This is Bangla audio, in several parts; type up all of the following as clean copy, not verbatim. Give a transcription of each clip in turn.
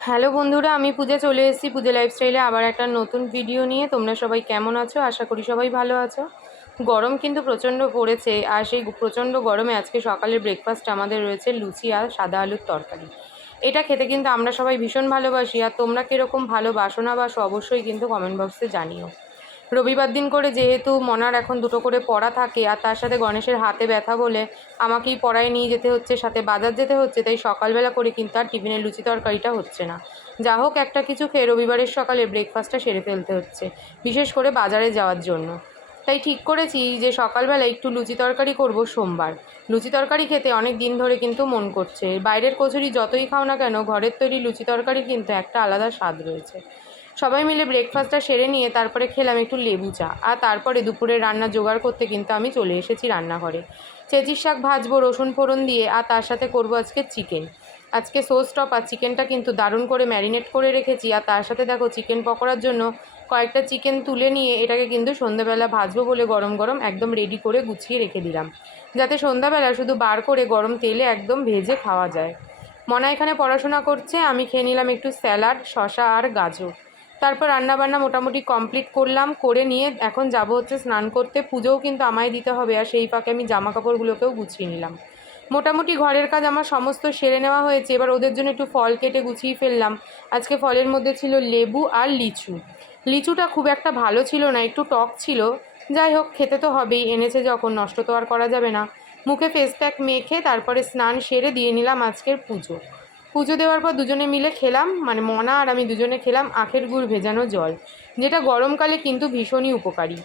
হ্যালো বন্ধুরা, আমি পূজা চলে এসেছি পূজা লাইফস্টাইলে আবার একটা নতুন ভিডিও নিয়ে। তোমরা সবাই কেমন আছো? আশা করি সবাই ভালো আছো। গরম কিন্তু প্রচণ্ড পড়েছে, আর সেই প্রচণ্ড গরমে আজকে সকালের ব্রেকফাস্ট আমাদের রয়েছে লুচি আর সাদা আলুর তরকারি। এটা খেতে কিন্তু আমরা সবাই ভীষণ ভালোবাসি, আর তোমরা কীরকম ভালোবাসো না বাসো অবশ্যই কিন্তু কমেন্ট বক্সে জানিও। রবিবার দিন করে যেহেতু মনার এখন দুটো করে পড়া থাকে, আর তার সাথে গণেশের হাতে ব্যথা বলে আমাকেই পড়ায় নিয়ে যেতে হচ্ছে, সাথে বাজার যেতে হচ্ছে, তাই সকালবেলা করে কিন্তু আর টিফিনের লুচি তরকারিটা হচ্ছে না। যা হোক একটা কিছু খেয়ে রবিবারের সকালে ব্রেকফাস্টটা সেরে ফেলতে হচ্ছে, বিশেষ করে বাজারে যাওয়ার জন্য। তাই ঠিক করেছি যে সকালবেলা একটু লুচি তরকারি করব সোমবার। লুচি তরকারি খেতে অনেক দিন ধরে কিন্তু মন করছে। বাইরের কচুরি যতই খাও না কেন, ঘরের তৈরি লুচি তরকারি কিন্তু একটা আলাদা স্বাদ রয়েছে। সবাই মিলে ব্রেকফাস্টটা সেরে নিয়ে তারপরে খেলাম একটু লেবু চা, আর তারপরে দুপুরে রান্না জোগাড় করতে কিন্তু আমি চলে এসেছি রান্নাঘরে। চেঁচির শাক ভাজবো রসুন ফোড়ন দিয়ে, আর তার সাথে করব আজকে চিকেন। আজকে সোস টপ আর চিকেনটা কিন্তু দারুণ করে ম্যারিনেট করে রেখেছি, আর তার সাথে দেখো চিকেন পকোড়ার জন্য কয়েকটা চিকেন তুলে নিয়ে এটাকে কিন্তু সন্ধ্যাবেলা ভাজবো বলে গরম গরম একদম রেডি করে গুছিয়ে রেখে দিলাম, যাতে সন্ধ্যাবেলা শুধু বার করে গরম তেলে একদম ভেজে খাওয়া যায়। মনা এখানে পড়াশোনা করছে, আমি খেয়ে নিলাম একটু স্যালাড, শসা আর গাজর। তারপর রান্নাবান্না মোটামুটি কমপ্লিট করলাম, করে নিয়ে এখন যাব হচ্ছে স্নান করতে। পুজোও কিন্তু আমায় দিতে হবে, আর সেই ফাঁকে আমি জামা কাপড়গুলোকেও গুছিয়ে নিলাম। মোটামুটি ঘরের কাজ আমার সমস্ত সেরে নেওয়া হয়েছে। এবার ওদের জন্য একটু ফল কেটে গুছিয়ে ফেললাম। আজকে ফলের মধ্যে ছিল লেবু আর লিচু। লিচুটা খুব একটা ভালো ছিল না, একটু টক ছিল। যাই হোক, খেতে তো হবেই, এনেছে যখন নষ্ট তো আর করা যাবে না। মুখে ফেস প্যাক মেখে তারপরে স্নান সেরে দিয়ে নিলাম আজকের পুজো। পুজো দেওয়ার পর দুজনে মিলে খেলাম, মানে মনা আর আমি দুজনে খেলাম আখের গুড় ভেজানো জল, যেটা গরমকালে কিন্তু ভীষণই উপকারী।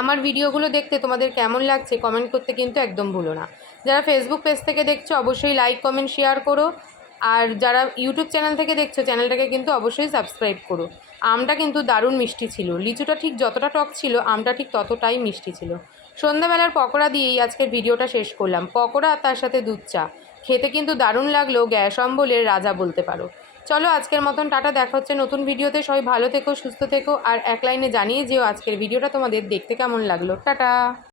আমার ভিডিওগুলো দেখতে তোমাদের কেমন লাগছে কমেন্ট করতে কিন্তু একদম ভুলো না। যারা ফেসবুক পেজ থেকে দেখছো অবশ্যই লাইক কমেন্ট শেয়ার করো, আর যারা ইউটিউব চ্যানেল থেকে দেখছো চ্যানেলটাকে কিন্তু অবশ্যই সাবস্ক্রাইব করো। আমটা কিন্তু দারুণ মিষ্টি ছিল, লিচুটা ঠিক যতটা টক ছিল আমটা ঠিক ততটাই মিষ্টি ছিল। সন্ধ্যাবেলার পকোড়া দিয়েই আজকের ভিডিওটা শেষ করলাম। পকোড়া আর তার সাথে দুধ চা খেতে কিন্তু দারুণ লাগলো, গ্যাস অম্বলের রাজা বলতে পারো। চলো আজকের মতন টাটা, দেখা হচ্ছে নতুন ভিডিওতে। সবাই ভালো থেকো, সুস্থ থেকো, আর এক লাইনে জানিয়ে যেও আজকের ভিডিওটা তোমাদের দেখতে কেমন লাগলো। টাটা।